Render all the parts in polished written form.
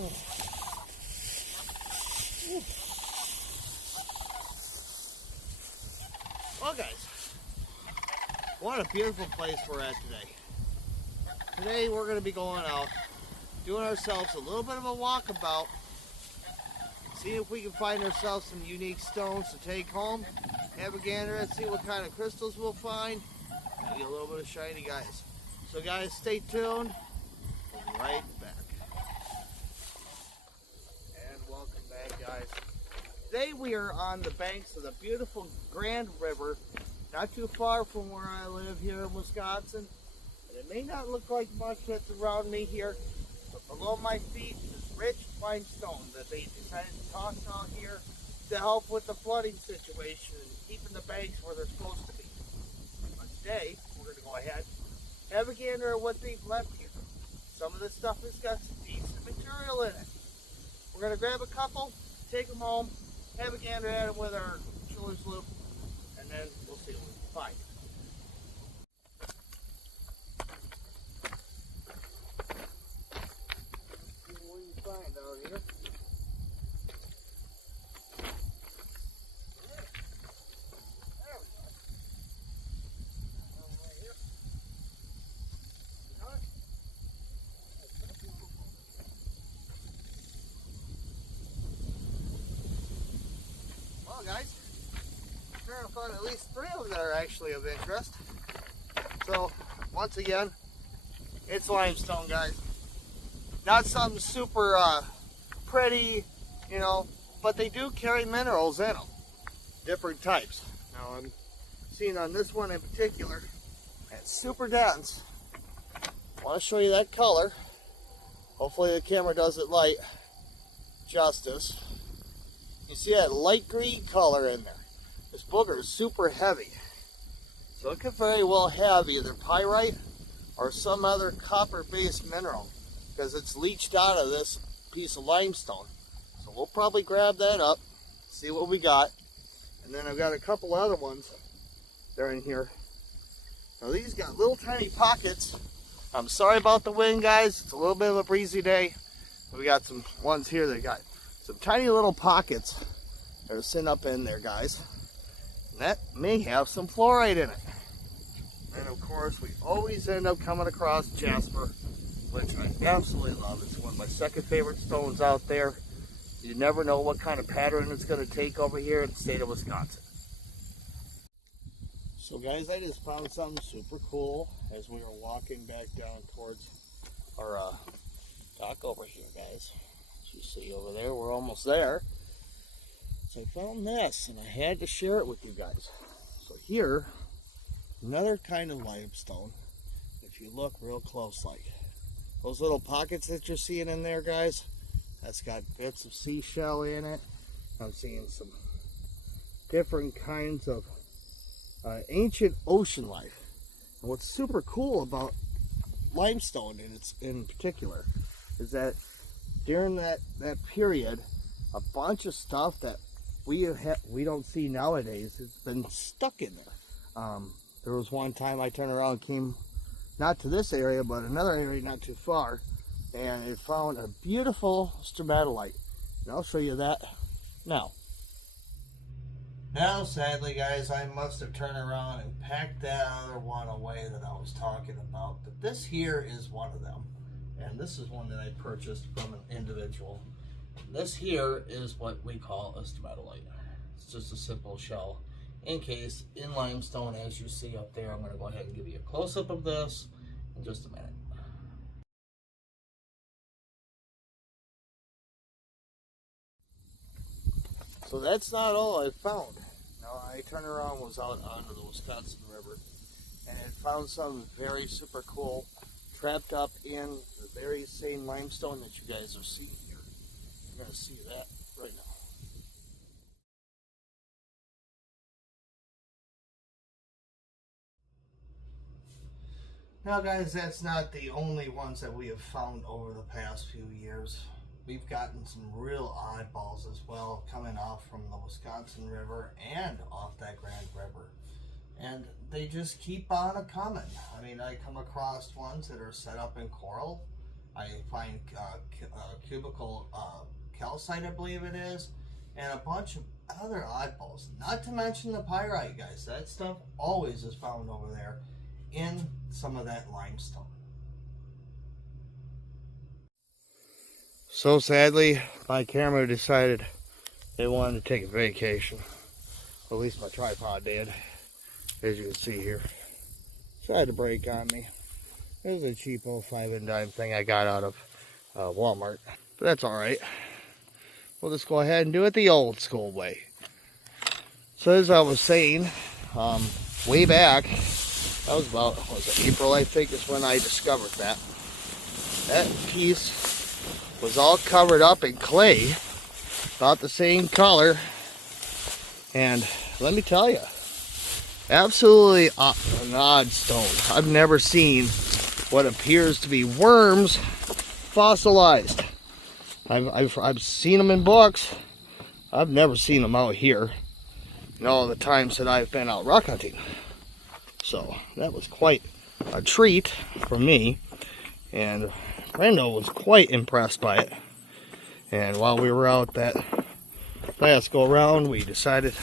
Well, guys, what a beautiful place we're at today. Today we're going to be going out, doing ourselves a little bit of a walkabout, see if we can find ourselves some unique stones to take home, have a gander and see what kind of crystals we'll find, maybe a little bit of shiny guys. So guys, stay tuned. We'll be right back. And welcome back, guys. Today we are on the banks of the beautiful Grand River, not too far from where I live here in Wisconsin. And it may not look like much that's around me here, but below my feet is rich limestone that they decided to toss out here to help with the flooding situation and keeping the banks where they're supposed to be. But today, we're going to go ahead and have a gander at what they've left here. Some of this stuff has got some decent material in it. We're going to grab a couple, take them home, have a gander at them with our Schiller's Loop, and then we'll see what we can find. See what we can find out here. There we go. Right here. Got it? Well, guys, I'm trying to find at least 3 of them that are actually of interest. So, once again, it's limestone, guys. Not something super pretty, you know, but they do carry minerals in them. Different types. Now, I'm seeing on this one in particular, it's super dense. I want to show you that color. Hopefully the camera does it light justice. You see that light green color in there. This booger is super heavy. So it could very well have either pyrite or some other copper-based mineral because it's leached out of this piece of limestone. So we'll probably grab that up, see what we got. And then I've got a couple other ones that are in here. Now these got little tiny pockets. I'm sorry about the wind, guys. It's a little bit of a breezy day. We got some ones here that got some tiny little pockets that are sitting up in there, guys. And that may have some fluorite in it. And of course, we always end up coming across jasper, which I absolutely love. It's one of my second favorite stones out there. You never know what kind of pattern it's going to take over here in the state of Wisconsin. So guys, I just found something super cool as we were walking back down towards our dock over here, guys. As you see over there, we're almost there. So I found this, and I had to share it with you guys. So here, another kind of limestone. If you look real close, like those little pockets that you're seeing in there, guys, that's got bits of seashell in it. I'm seeing some different kinds of ancient ocean life. And what's super cool about limestone in particular is that during that period, a bunch of stuff that we don't see nowadays has been stuck in there. There was one time I turned around and came not to this area but another area not too far, and it found a beautiful stromatolite, and I'll show you that now. Now, sadly, guys, I must have turned around and packed that other one away that I was talking about. But this here is one of them. And this is one that I purchased from an individual. This here is what we call a stromatolite. It's just a simple shell encased in limestone, as you see up there. I'm going to go ahead and give you a close-up of this in just a minute. So that's not all I found. Now I turned around, was out onto the Wisconsin River, and found something very super cool trapped up in the very same limestone that you guys are seeing here. You're going to see that right now. Now guys, that's not the only ones that we have found over the past few years. We've gotten some real oddballs as well coming off from the Wisconsin River and off that Grand River. And they just keep on a coming. I mean, I come across ones that are set up in coral. I find cubical calcite, I believe it is, and a bunch of other oddballs. Not to mention the pyrite, guys. That stuff always is found over there in some of that limestone. So sadly, my camera decided they wanted to take a vacation. At least my tripod did, as you can see here. Tried to break on me. It was a cheap old 5-and-dime thing I got out of Walmart. But that's alright. We'll just go ahead and do it the old school way. So as I was saying, way back, that was about, what was it, April I think is when I discovered that. That piece was all covered up in clay, about the same color. And let me tell you, absolutely an odd stone. I've never seen what appears to be worms fossilized. I've seen them in books. I've never seen them out here in all the times that I've been out rock hunting. So that was quite a treat for me, and Brando was quite impressed by it. And while we were out that last go around, we decided,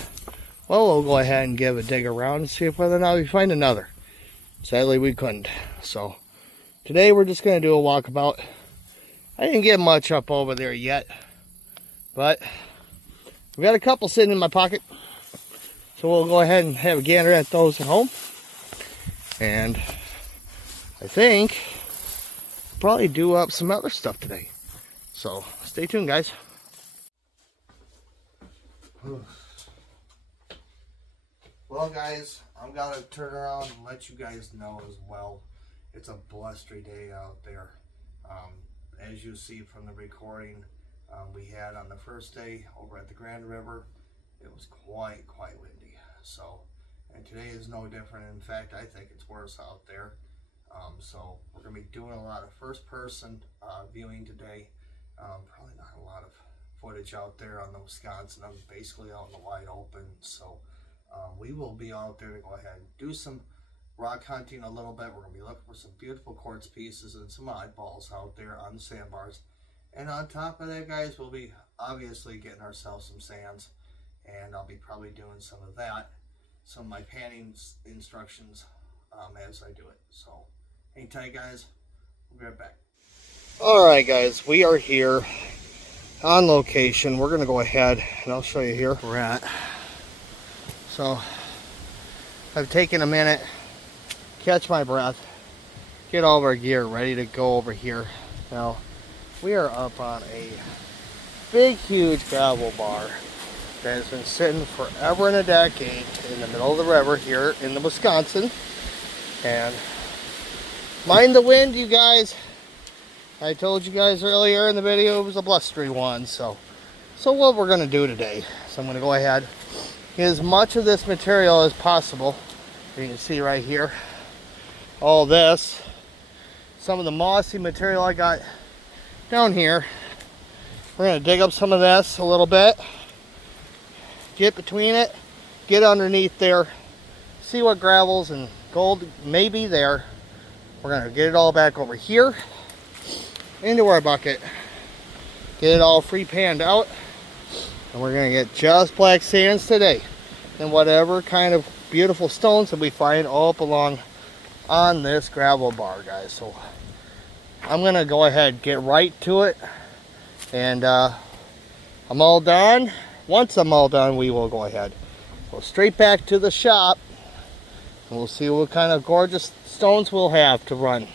well, we'll go ahead and give a dig around and see if whether or not we find another. Sadly, we couldn't. So today we're just going to do a walkabout. I didn't get much up over there yet, but we got a couple sitting in my pocket. So we'll go ahead and have a gander at those at home. And I think we'll probably do up some other stuff today. So stay tuned, guys. Well, guys, I'm gonna turn around and let you guys know as well. It's a blustery day out there. As you see from the recording we had on the first day over at the Grand River, it was quite windy. So, and today is no different. In fact, I think it's worse out there. So we're gonna be doing a lot of first-person viewing today. Probably not a lot of footage out there on the Wisconsin. I'm basically out in the wide open. So we will be out there to go ahead and do some rock hunting a little bit. We're going to be looking for some beautiful quartz pieces and some oddballs out there on the sandbars. And on top of that, guys, we'll be obviously getting ourselves some sands. And I'll be probably doing some of that. Some of my panning instructions as I do it. So hang tight, guys. We'll be right back. Alright, guys. We are here on location. We're going to go ahead and I'll show you here where we're at. So I've taken a minute, catch my breath, get all of our gear ready to go over here. Now we are up on a big huge gravel bar that has been sitting forever and a decade in the middle of the river here in the Wisconsin. And mind the wind, you guys. I told you guys earlier in the video it was a blustery one. So what we're going to do today, so I'm going to go ahead, get as much of this material as possible. You can see right here, all this, some of the mossy material I got down here. We're going to dig up some of this a little bit, get between it, get underneath there, see what gravels and gold may be there. We're going to get it all back over here into our bucket, get it all free panned out, and we're going to get just black sands today and whatever kind of beautiful stones that we find all up along on this gravel bar, guys. So I'm going to go ahead, get right to it, and I'm all done. Once I'm all done, we will go ahead, go straight back to the shop, and we'll see what kind of gorgeous stones we'll have to run.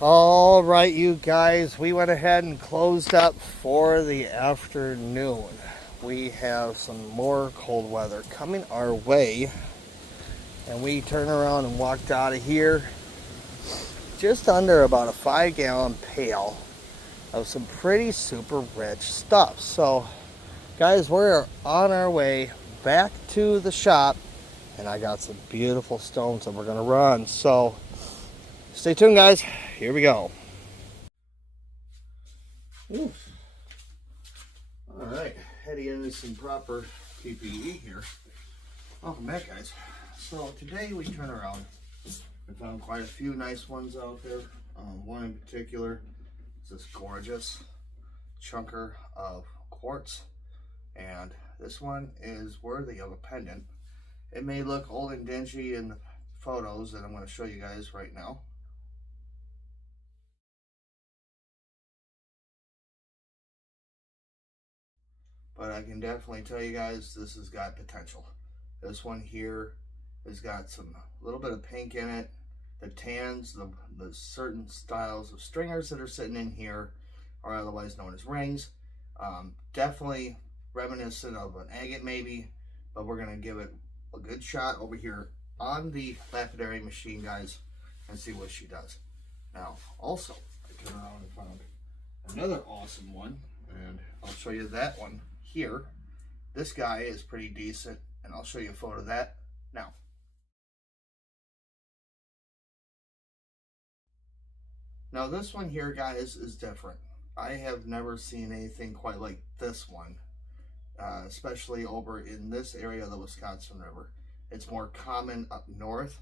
All right, you guys, we went ahead and closed up for the afternoon. We have some more cold weather coming our way, and we turned around and walked out of here just under about a 5-gallon pail of some pretty super rich stuff. So guys, we're on our way back to the shop, and I got some beautiful stones that we're gonna run. So stay tuned, guys. Here we go. Oof. All right, heading into some proper PPE here. Welcome back, guys. So today we turn around and found quite a few nice ones out there. One in particular, This gorgeous chunker of quartz, and this one is worthy of a pendant. It may look old and dingy in the photos that I'm going to show you guys right now. But I can definitely tell you guys this has got potential. This one here has got some little bit of pink in it. The tans, the certain styles of stringers that are sitting in here are otherwise known as rings. Definitely reminiscent of an agate maybe, but we're going to give it a good shot over here on the lapidary machine, guys, and see what she does. Now, also, I came around and found another awesome one, and I'll show you that one here. This guy is pretty decent, and I'll show you a photo of that now. Now this one here, guys, is different. I have never seen anything quite like this one, especially over in this area of the Wisconsin River. It's more common up north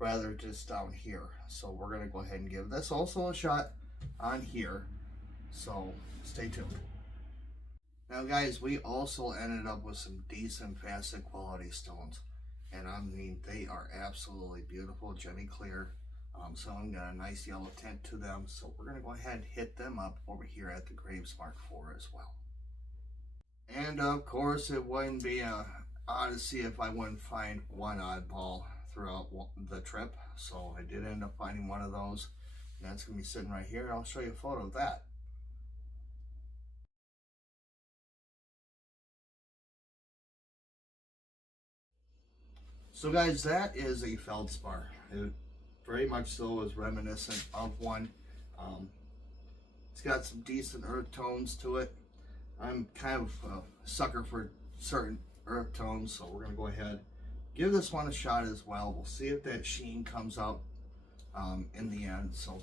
rather just down here. So we're going to go ahead and give this also a shot on here. So stay tuned. Now guys, we also ended up with some decent facet quality stones. And I mean, they are absolutely beautiful, Jenny clear. Some of them got a nice yellow tint to them. So we're going to go ahead and hit them up over here at the Graves Mark IV as well. And of course, it wouldn't be an odyssey if I wouldn't find one oddball throughout the trip. So I did end up finding one of those. And that's going to be sitting right here. I'll show you a photo of that. So guys, that is a feldspar. It very much so is reminiscent of one. It's got some decent earth tones to it. I'm kind of a sucker for certain earth tones, so we're going to go ahead give this one a shot as well. We'll see if that sheen comes out in the end. So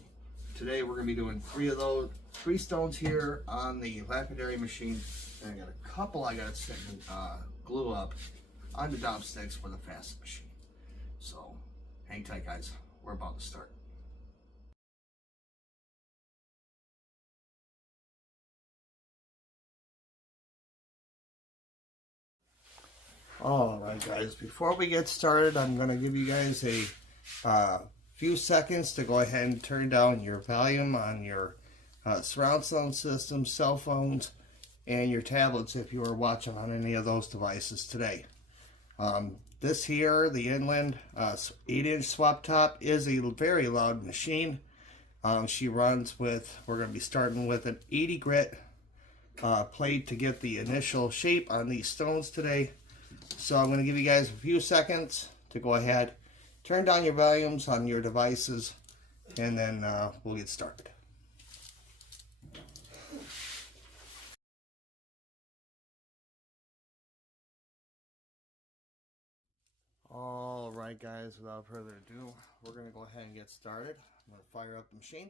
today we're going to be doing three stones here on the lapidary machine, and I got a couple I got to glue up on the dom sticks for the facet machine. So hang tight, guys. We're about to start. All right, guys, before we get started, I'm going to give you guys a few seconds to go ahead and turn down your volume on your surround sound system, cell phones, and your tablets if you are watching on any of those devices today. This here, the Inland 8-inch swap top, is a very loud machine. She runs with, we're going to be starting with an 80 grit plate to get the initial shape on these stones today. So I'm going to give you guys a few seconds to go ahead, turn down your volumes on your devices, and then we'll get started. All right, guys, without further ado, we're going to go ahead and get started. I'm going to fire up the machine.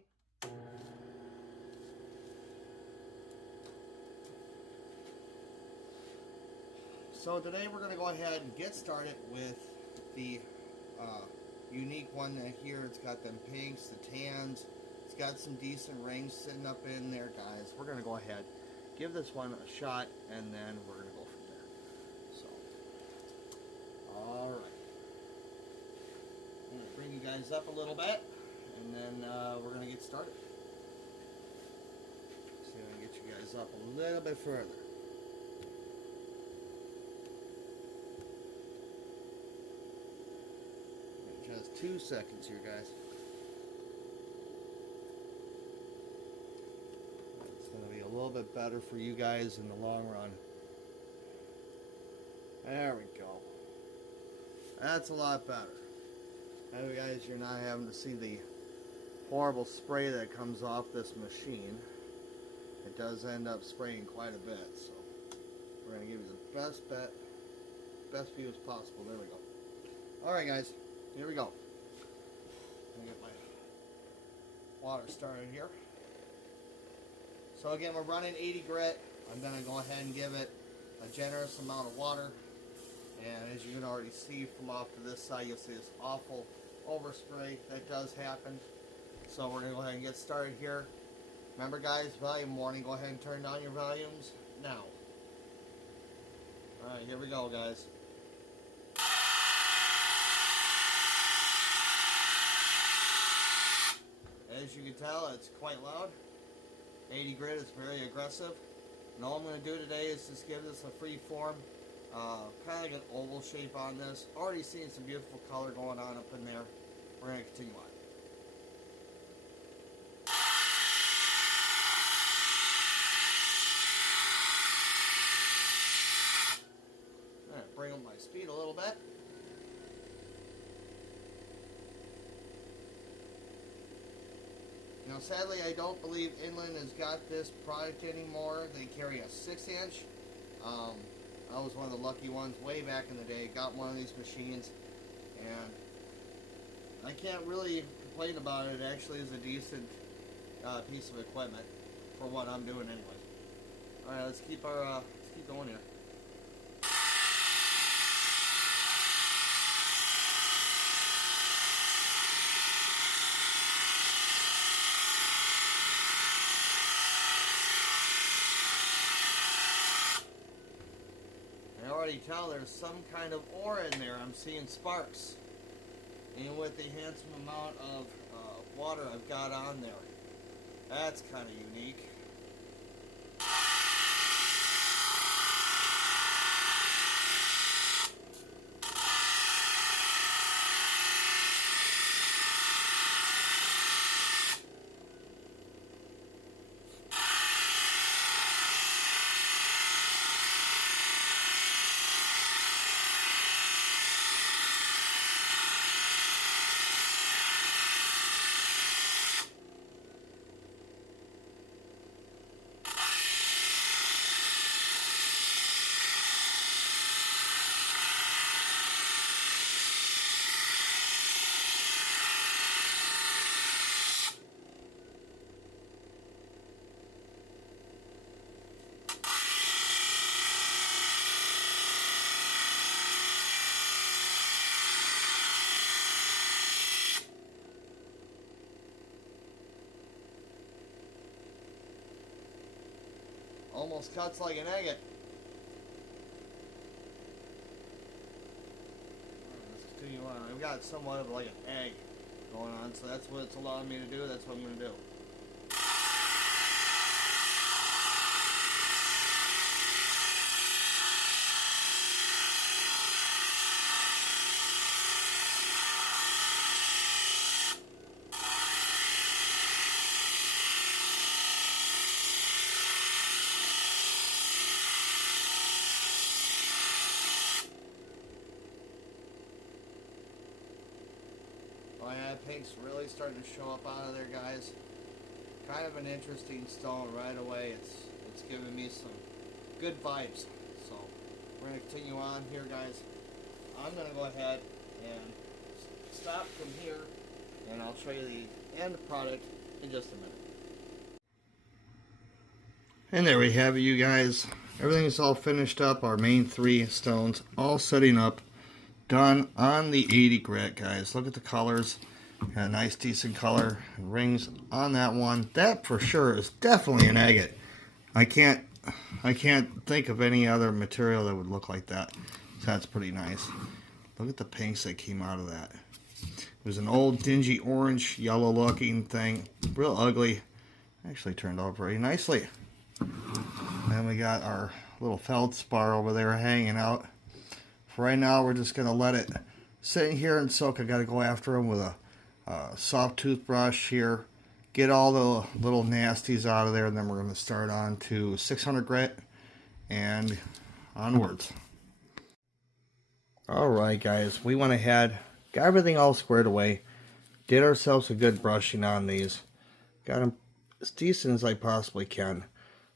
So today we're going to go ahead and get started with the unique one that here. It's got them pinks, the tans. It's got some decent rings sitting up in there, guys. We're going to go ahead, give this one a shot, and then we're going to go from there. So, all right. I'm going to bring you guys up a little bit, and then we're going to get started. See if I can get you guys up a little bit further. Just 2 seconds here, guys. It's going to be a little bit better for you guys in the long run. There we go. That's a lot better. Now, guys, you're not having to see the horrible spray that comes off this machine. It does end up spraying quite a bit, so we're going to give you the best view as possible. There we go. All right, guys. Here we go. I'm gonna get my water started here. So again, we're running 80 grit. I'm gonna go ahead and give it a generous amount of water. And as you can already see from off to this side, you'll see this awful overspray that does happen. So we're gonna go ahead and get started here. Remember guys, volume warning, go ahead and turn down your volumes now. Alright, here we go guys. As you can tell, it's quite loud. 80 grit is very aggressive. And all I'm going to do today is just give this a free form, kind of like an oval shape on this. Already seeing some beautiful color going on up in there. We're going to continue on. Alright, bring up my speed a little bit. Now sadly I don't believe Inland has got this product anymore. They carry a 6-inch. I was one of the lucky ones way back in the day. Got one of these machines and I can't really complain about it. It actually is a decent piece of equipment for what I'm doing anyways. Alright, let's keep going here. Tell there's some kind of ore in there. I'm seeing sparks, and with the handsome amount of water I've got on there, that's kind of unique. Almost cuts like an agate. Let's continue on. I've got somewhat of like an egg going on, so that's what it's allowing me to do. That's what I'm going to do. Pink's really starting to show up out of there, guys. Kind of an interesting stone right away. It's giving me some good vibes. So we're going to continue on here, guys. I'm going to go ahead and stop from here, and I'll show you the end product in just a minute. And there we have it, you guys. Everything's all finished up. Our main 3 stones all setting up, done on the 80 grit, guys. Look at the colors. Got a nice decent color and rings on that one. That for sure is definitely an agate. I can't think of any other material that would look like that. So that's pretty nice. Look at the pinks that came out of that. It was an old dingy orange yellow looking thing. Real ugly. Actually turned out very nicely. Then we got our little feldspar over there hanging out. For right now we're just going to let it sit here and soak. I got to go after them with a soft toothbrush here, get all the little nasties out of there, and then we're going to start on to 600 grit and onwards. Alright guys, we went ahead, got everything all squared away, did ourselves a good brushing on these, got them as decent as I possibly can.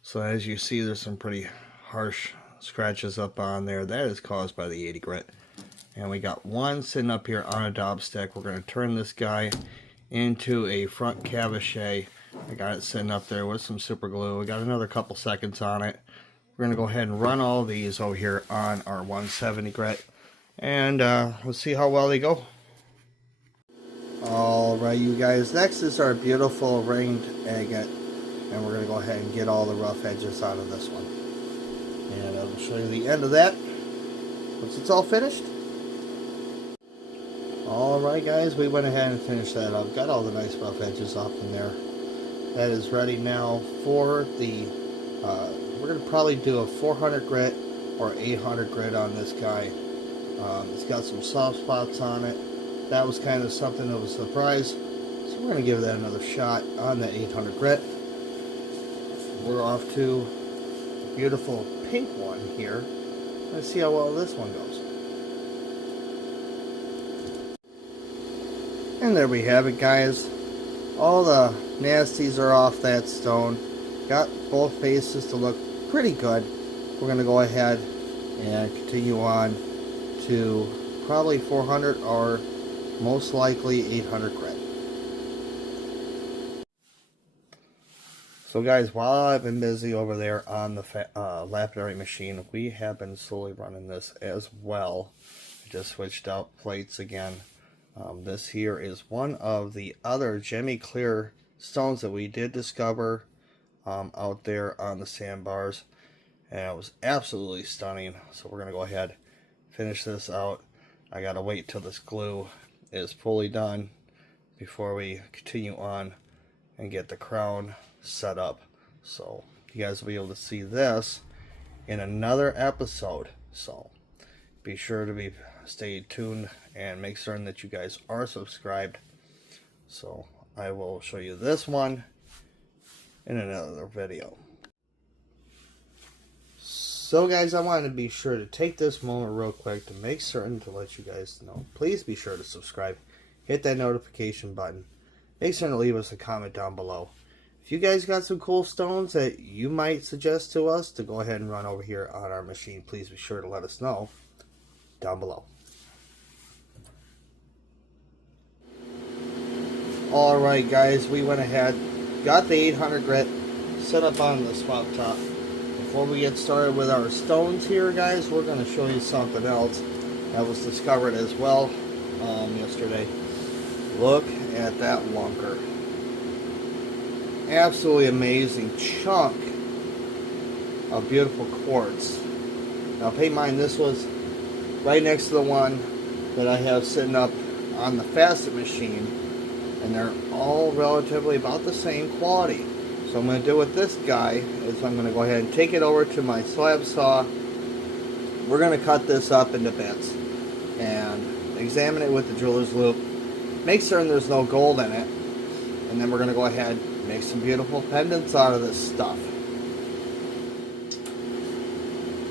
So as you see, there's some pretty harsh scratches up on there. That is caused by the 80 grit. And we got one sitting up here on a daub stick. We're going to turn this guy into a front cabochon. I got it sitting up there with some super glue. We got another couple seconds on it. We're going to go ahead and run all these over here on our 170 grit. And let's see how well they go. Alright you guys, next is our beautiful ringed agate. and we're going to go ahead and get all the rough edges out of this one. And I'll show you the end of that once it's all finished. Alright guys, we went ahead and finished that up. Got all the nice rough edges off in there. That is ready now for the, we're going to probably do a 400 grit or 800 grit on this guy. It's got some soft spots on it. That was kind of something of a surprise. So we're going to give that another shot on the 800 grit. We're off to a beautiful pink one here. Let's see how well this one goes. And there we have it, guys. All the nasties are off that stone. Got both faces to look pretty good. We're going to go ahead and continue on to probably 400 or most likely 800 grit. So guys, while I've been busy over there on the lapidary machine, we have been slowly running this as well. I just switched out plates again. This here is one of the other Gemmy Clear stones that we did discover out there on the sandbars, and it was absolutely stunning. So we're gonna go ahead, finish this out. I gotta wait till this glue is fully done before we continue on and get the crown set up. So you guys will be able to see this in another episode. So be sure to stay tuned and make certain that you guys are subscribed. So I will show you this one in another video. So guys, I wanted to be sure to take this moment real quick to make certain to let you guys know. Please be sure to subscribe. Hit that notification button. Make sure to leave us a comment down below. If you guys got some cool stones that you might suggest to us to go ahead and run over here on our machine, please be sure to let us know down below. Alright guys, we went ahead, got the 800 grit set up on the swap top. Before we get started with our stones here guys, we're going to show you something else that was discovered as well yesterday. Look at that lunker. Absolutely amazing chunk of beautiful quartz. Now pay mind, this was right next to the one that I have sitting up on the facet machine, and they're all relatively about the same quality. So I'm going to do with this guy is I'm going to go ahead and take it over to my slab saw. We're going to cut this up into bits and examine it with the driller's loop. Make certain there's no gold in it, and then we're going to go ahead and make some beautiful pendants out of this stuff.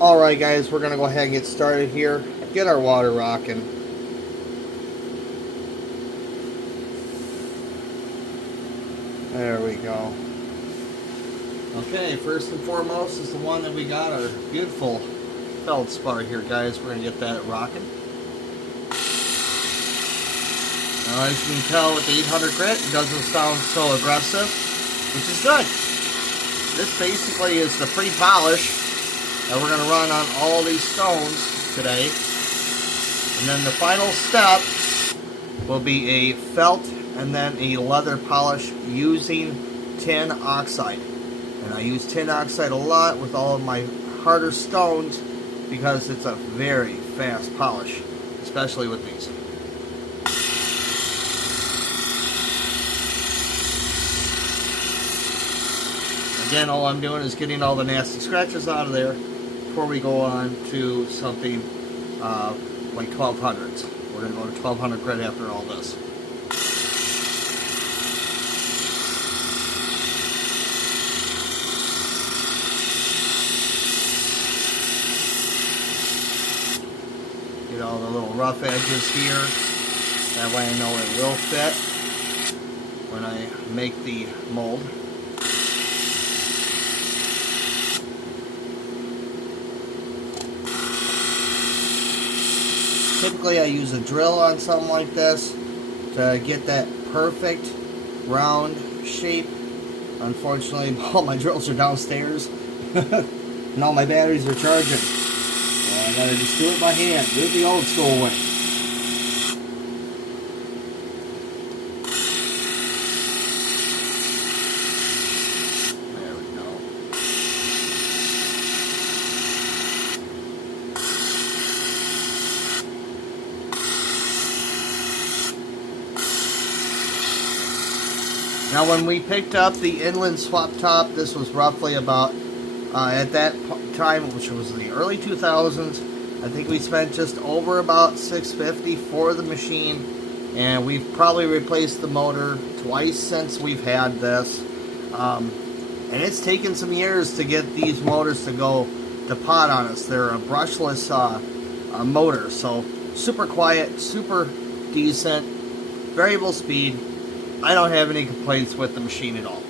Alright guys, we're going to go ahead and get started here. Get our water rocking. There we go. Okay, first and foremost is the one that we got, our beautiful feldspar here guys. We're going to get that rocking. Now as you can tell with the 800 grit, it doesn't sound so aggressive, which is good. This basically is the pre-polish that we're going to run on all these stones today. And then the final step will be a felt and then a leather polish using tin oxide. And I use tin oxide a lot with all of my harder stones because it's a very fast polish, especially with these. Again, all I'm doing is getting all the nasty scratches out of there before we go on to something like 1200s. We're going to go to 1200 grit after all this. Get all the little rough edges here. That way I know it will fit when I make the mold. Typically I use a drill on something like this to get that perfect round shape. Unfortunately, all my drills are downstairs and all my batteries are charging. So I gotta just do it by hand, do it the old school way. Now when we picked up the Inland swap top, this was roughly about, at that time, which was the early 2000s, I think we spent just over about $650 for the machine. And we've probably replaced the motor twice since we've had this. And it's taken some years to get these motors to go to pot on us. They're a brushless motor, so super quiet, super decent, variable speed. I don't have any complaints with the machine at all.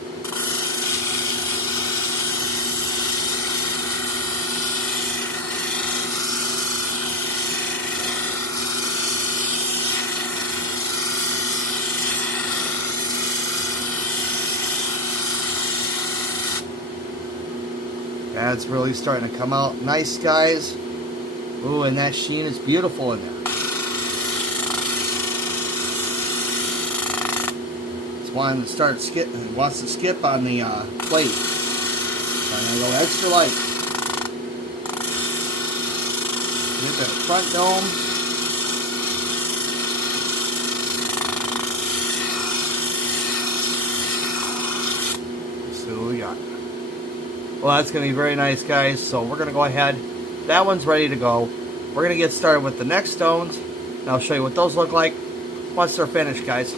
Yeah, it's really starting to come out nice, guys. Ooh, and that sheen is beautiful in there. It's wanting to start skipping. Wants to skip on the plate. So I'm gonna go extra light. Get that front dome. Let's see what we got. Well, that's going to be very nice, guys. So we're going to go ahead. That one's ready to go. We're going to get started with the next stones. And I'll show you what those look like once they're finished, guys.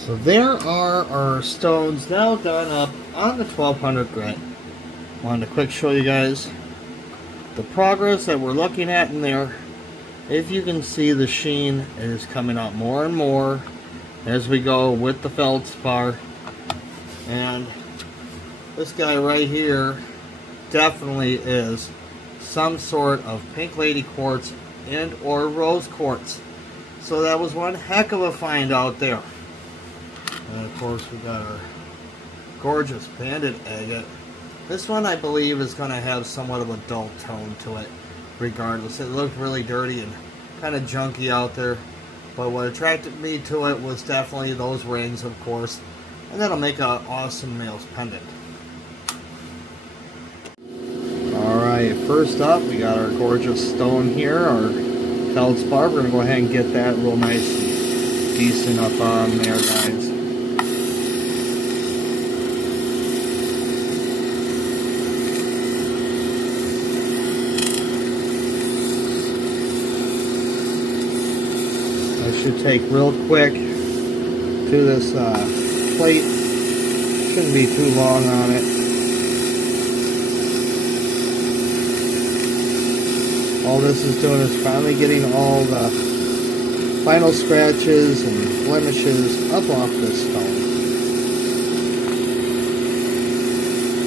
So there are our stones now done up on the 1200 grit. Wanted to quick show you guys the progress that we're looking at in there. If you can see, the sheen is coming out more and more as we go with the feldspar. And this guy right here definitely is some sort of Pink Lady quartz and or rose quartz. So that was one heck of a find out there. And of course we got our gorgeous banded agate. This one I believe is going to have somewhat of a dull tone to it regardless. It looked really dirty and kind of junky out there. But what attracted me to it was definitely those rings, of course. And that'll make an awesome male's pendant. Alright, first up we got our gorgeous stone here, our feldspar. We're going to go ahead and get that real nice and decent up on there, guys. I should take real quick to this plate. Shouldn't be too long on it. All this is doing is finally getting all the final scratches and blemishes up off this stone.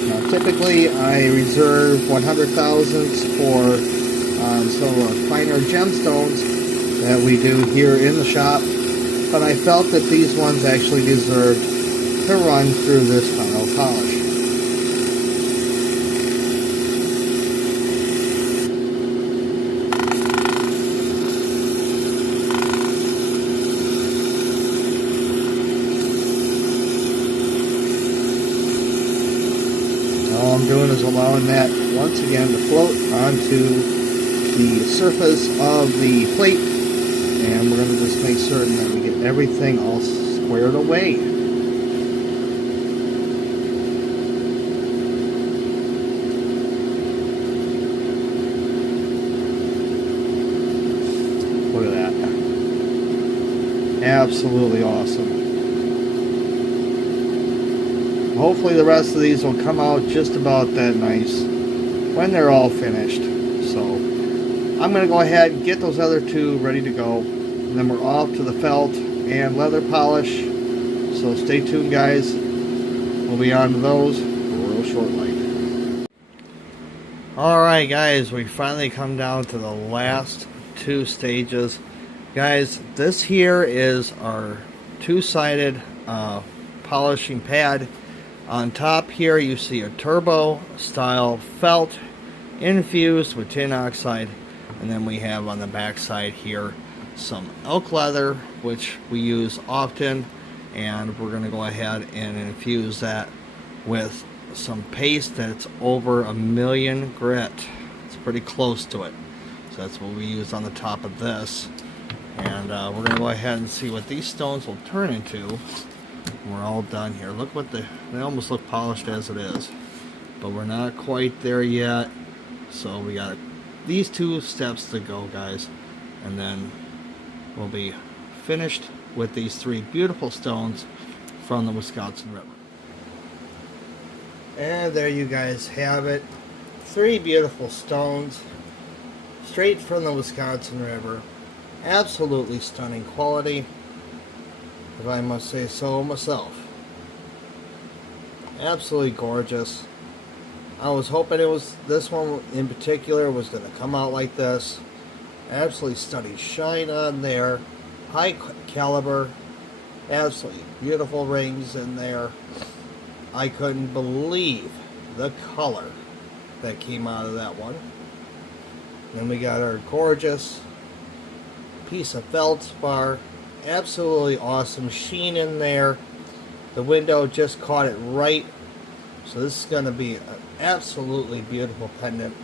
Now typically I reserve 100 thousandths for some finer gemstones that we do here in the shop, but I felt that these ones actually deserved to run through this final polish. All I'm doing is allowing that once again to float onto the surface of the plate, and we're going to just make certain that we get everything all squared away. Look at that. Absolutely awesome. Hopefully the rest of these will come out just about that nice when they're all finished. So I'm going to go ahead and get those other two ready to go, and then we're off to the felt and leather polish. So stay tuned, guys. We'll be on to those real shortly. Alright guys, we finally come down to the last two stages. Guys, this here is our two-sided polishing pad. On top here you see a turbo style felt infused with tin oxide, and then we have on the back side here some elk leather, which we use often, and we're going to go ahead and infuse that with some paste that's over 1,000,000 grit. It's pretty close to it, so that's what we use on the top of this. And we're going to go ahead and see what these stones will turn into We're all done here. Look what they almost look polished as it is. But we're not quite there yet. So we got these 2 steps to go, guys. And then we'll be finished with these 3 beautiful stones from the Wisconsin River. And there you guys have it. 3 beautiful stones straight from the Wisconsin River. Absolutely stunning quality, if I must say so myself. Absolutely gorgeous. I was hoping this one in particular was going to come out like this. Absolutely stunning shine on there. High caliber. Absolutely beautiful rings in there. I couldn't believe the color that came out of that one. Then we got our gorgeous piece of feldspar. Absolutely awesome sheen in there. The window just caught it right. So this is going to be an absolutely beautiful pendant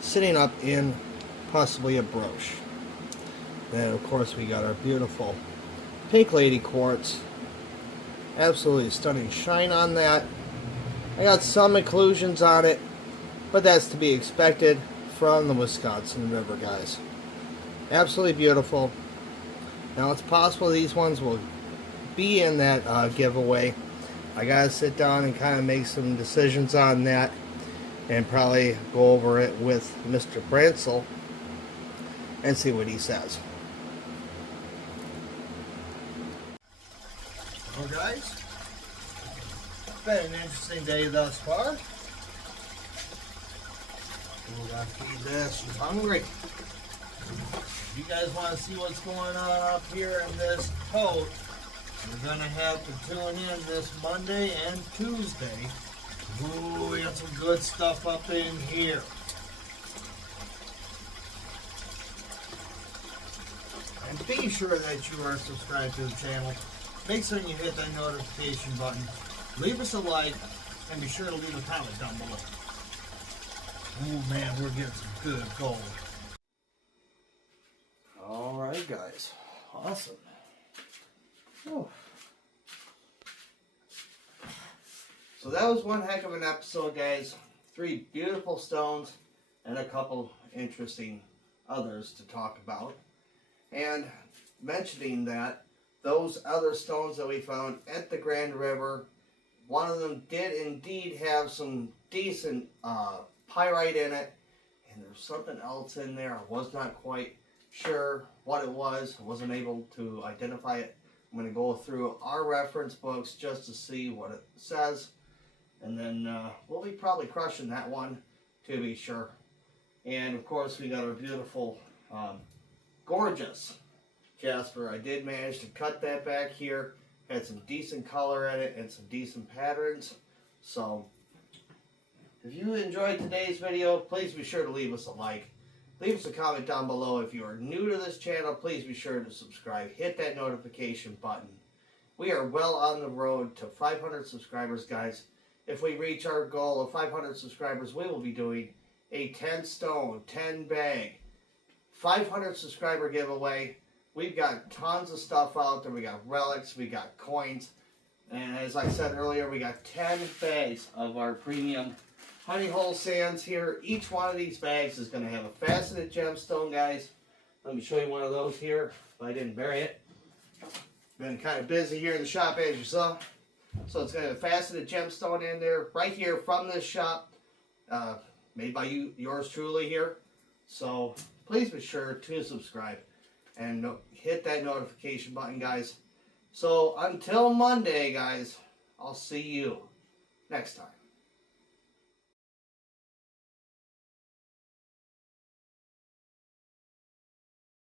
sitting up in possibly a brooch. Then of course we got our beautiful Pink Lady quartz. Absolutely stunning shine on that. I got some occlusions on it, but that's to be expected from the Wisconsin River, guys. Absolutely beautiful. Now it's possible these ones will be in that giveaway. I gotta sit down and kind of make some decisions on that and probably go over it with Mr. Bransel and see what he says. Well, guys, it's been an interesting day thus far. We're gonna feed this. She's hungry. If you guys want to see what's going on up here in this tote, you're gonna have to tune in this Monday and Tuesday. Ooh, we got some good stuff up in here. And be sure that you are subscribed to the channel. Make sure you hit that notification button. Leave us a like, and be sure to leave a comment down below. Oh man, we're getting some good gold. Alright guys, awesome. Oh. So that was one heck of an episode, guys. 3 beautiful stones and a couple interesting others to talk about. And mentioning that, those other stones that we found at the Grand River, one of them did indeed have some decent pyrite in it, and there's something else in there. I was not quite sure what it was. I wasn't able to identify it. I'm going to go through our reference books just to see what it says, and then we'll be probably crushing that one to be sure. And of course we got our beautiful gorgeous Jasper. I did manage to cut that back here. Had some decent color in it and some decent patterns. So if you enjoyed today's video, please be sure to leave us a like. Leave us a comment down below. If you are new to this channel, please be sure to subscribe. Hit that notification button. We are well on the road to 500 subscribers, guys. If we reach our goal of 500 subscribers, we will be doing a 10 stone, 10 bag, 500 subscriber giveaway. We've got tons of stuff out there. We got relics, we got coins, and as I said earlier, we got 10 bags of our premium honey hole sands here. Each one of these bags is going to have a faceted gemstone, guys. Let me show you one of those here, if I didn't bury it. Been kind of busy here in the shop, as you saw. So it's going to have a faceted gemstone in there, right here from this shop, made by yours truly here. So please be sure to subscribe and hit that notification button, guys. So until Monday, guys, I'll see you next time.